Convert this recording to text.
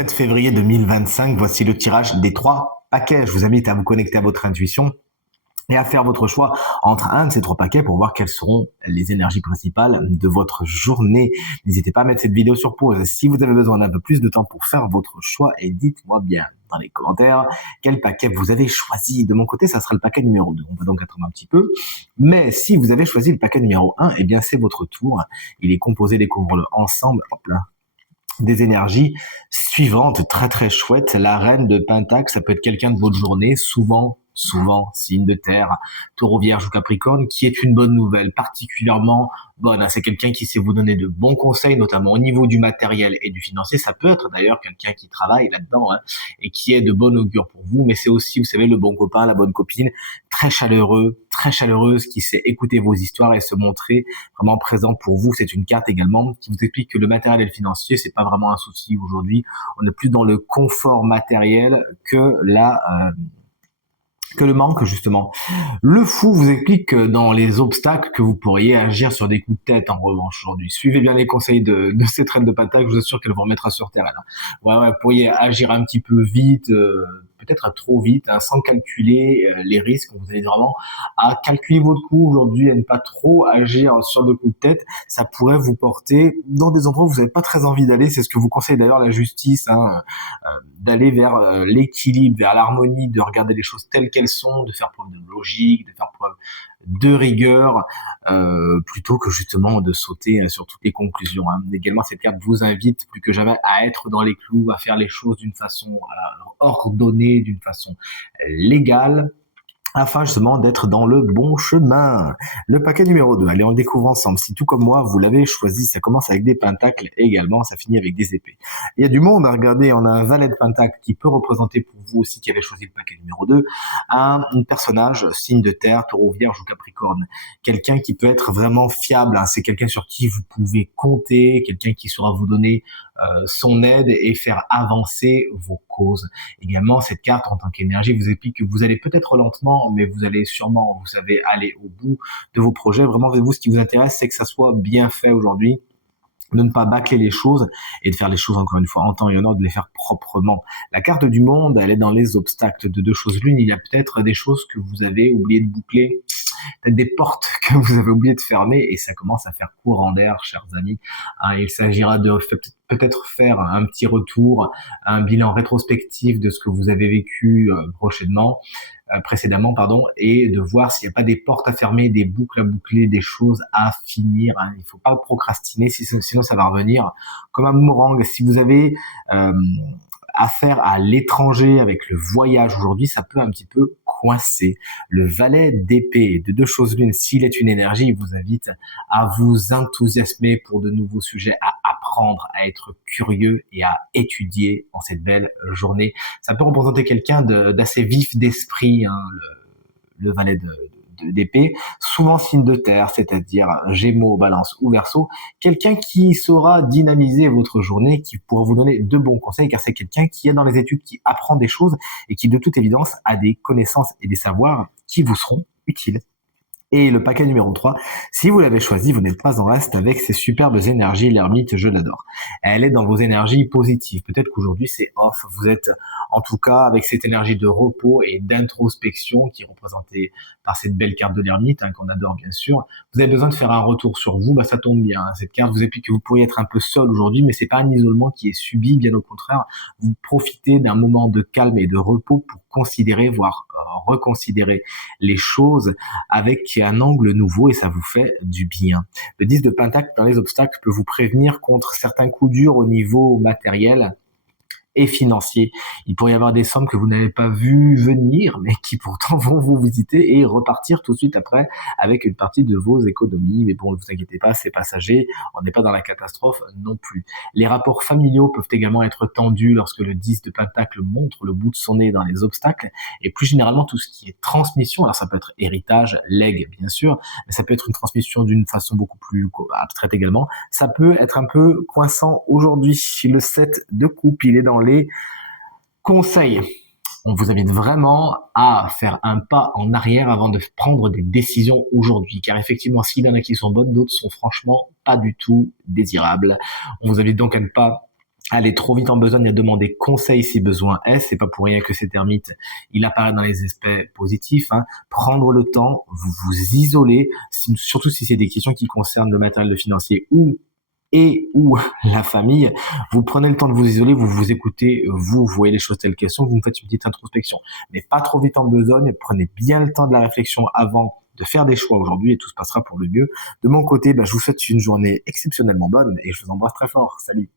7 février 2025, voici le tirage des 3 paquets. Je vous invite à vous connecter à votre intuition et à faire votre choix entre un de ces 3 paquets pour voir quelles seront les énergies principales de votre journée. N'hésitez pas à mettre cette vidéo sur pause si vous avez besoin d'un peu plus de temps pour faire votre choix et dites-moi bien dans les commentaires quel paquet vous avez choisi. De mon côté, ça sera le paquet numéro 2. On va donc attendre un petit peu. Mais si vous avez choisi le paquet numéro 1, eh bien c'est votre tour. Il est composé, découvrons-le ensemble. Hop là, des énergies suivantes, très très chouettes. La reine de Pentacle, ça peut être quelqu'un de votre journée, souvent signe de terre, taureau, vierge ou capricorne, qui est une bonne nouvelle, particulièrement bonne. C'est quelqu'un qui sait vous donner de bons conseils, notamment au niveau du matériel et du financier. Ça peut être d'ailleurs quelqu'un qui travaille là-dedans et qui est de bon augure pour vous, mais c'est aussi, vous savez, le bon copain, la bonne copine, très chaleureux, très chaleureuse, qui sait écouter vos histoires et se montrer vraiment présent pour vous. C'est une carte également qui vous explique que le matériel et le financier, c'est pas vraiment un souci aujourd'hui. On est plus dans le confort matériel que le manque, justement. Le fou vous explique que dans les obstacles que vous pourriez agir sur des coups de tête, en revanche, aujourd'hui. Suivez bien les conseils de cette reine de Pentacle, je vous assure qu'elle vous remettra sur terre, là. Ouais, vous pourriez agir un petit peu vite, peut-être à trop vite, sans calculer les risques. Vous allez vraiment à calculer votre coût aujourd'hui, à ne pas trop agir sur de coups de tête. Ça pourrait vous porter dans des endroits où vous n'avez pas très envie d'aller. C'est ce que vous conseille d'ailleurs la justice, d'aller vers l'équilibre, vers l'harmonie, de regarder les choses telles qu'elles sont, de faire preuve de logique, de faire preuve de rigueur, plutôt que justement de sauter sur toutes les conclusions. Également, cette carte vous invite plus que jamais à être dans les clous, à faire les choses d'une façon ordonnée, d'une façon légale, afin justement d'être dans le bon chemin. Le paquet numéro 2, allez, on le découvre ensemble. Si tout comme moi, vous l'avez choisi, ça commence avec des pentacles et également ça finit avec des épées. Il y a du monde à regarder, on a un valet de pentacle qui peut représenter pour vous aussi qui avez choisi le paquet numéro 2, un personnage, signe de terre, taureau, vierge ou capricorne. Quelqu'un qui peut être vraiment fiable, c'est quelqu'un sur qui vous pouvez compter, quelqu'un qui saura vous donner son aide et faire avancer vos causes. Également, cette carte en tant qu'énergie vous explique que vous allez peut-être lentement, mais vous allez sûrement, vous savez, aller au bout de vos projets. Vraiment, vous, ce qui vous intéresse, c'est que ça soit bien fait aujourd'hui, de ne pas bâcler les choses et de faire les choses encore une fois en temps et en heure, de les faire proprement. La carte du monde, elle est dans les obstacles de 2 choses l'une. Il y a peut-être des choses que vous avez oublié de boucler, peut-être des portes que vous avez oublié de fermer et ça commence à faire courant d'air, chers amis. Il s'agira de peut-être faire un petit retour, un bilan rétrospectif de ce que vous avez vécu précédemment, et de voir s'il n'y a pas des portes à fermer, des boucles à boucler, des choses à finir. Il ne faut pas procrastiner, sinon ça va revenir comme un boomerang. Si vous avez affaire à l'étranger avec le voyage aujourd'hui, ça peut un petit peu coincer. Le valet d'épée, de 2 choses l'une, s'il est une énergie, il vous invite à vous enthousiasmer pour de nouveaux sujets, à apprendre, à être curieux et à étudier en cette belle journée. Ça peut représenter quelqu'un d'assez vif d'esprit, le valet d'épée, souvent signe de terre, c'est-à-dire Gémeaux, Balance ou Verseau, quelqu'un qui saura dynamiser votre journée, qui pourra vous donner de bons conseils, car c'est quelqu'un qui est dans les études, qui apprend des choses et qui de toute évidence a des connaissances et des savoirs qui vous seront utiles. Et le paquet numéro 3, si vous l'avez choisi, vous n'êtes pas en reste avec ces superbes énergies. L'ermite, je l'adore. Elle est dans vos énergies positives. Peut-être qu'aujourd'hui c'est off. Vous êtes en tout cas avec cette énergie de repos et d'introspection qui est représentée par cette belle carte de l'ermite, qu'on adore bien sûr. Vous avez besoin de faire un retour sur vous, ça tombe bien. Cette carte vous explique que vous pourriez être un peu seul aujourd'hui, mais c'est pas un isolement qui est subi, bien au contraire. Vous profitez d'un moment de calme et de repos pour considérer, voire reconsidérer les choses avec un angle nouveau et ça vous fait du bien. Le 10 de Pentacle dans les obstacles peut vous prévenir contre certains coups durs au niveau matériel et financier. Il pourrait y avoir des sommes que vous n'avez pas vues venir, mais qui pourtant vont vous visiter et repartir tout de suite après avec une partie de vos économies. Mais bon, ne vous inquiétez pas, c'est passager, on n'est pas dans la catastrophe non plus. Les rapports familiaux peuvent également être tendus lorsque le 10 de Pentacle montre le bout de son nez dans les obstacles, et plus généralement tout ce qui est transmission, alors ça peut être héritage, legs bien sûr, mais ça peut être une transmission d'une façon beaucoup plus abstraite également. Ça peut être un peu coinçant aujourd'hui. Le 7 de coupe, il est dans les conseils. On vous invite vraiment à faire un pas en arrière avant de prendre des décisions aujourd'hui, car effectivement, s'il y en a qui sont bonnes, d'autres sont franchement pas du tout désirables. On vous invite donc à ne pas Aller trop vite en besogne et demander conseil si besoin est, c'est pas pour rien que cet ermite, il apparaît dans les aspects positifs, hein. Prendre le temps, vous vous isoler, surtout si c'est des questions qui concernent le matériel, le financier ou la famille. Vous prenez le temps de vous isoler, vous vous écoutez, vous voyez les choses telles qu'elles sont, vous me faites une petite introspection. Mais pas trop vite en besogne, prenez bien le temps de la réflexion avant de faire des choix aujourd'hui et tout se passera pour le mieux. De mon côté, je vous souhaite une journée exceptionnellement bonne et je vous embrasse très fort. Salut.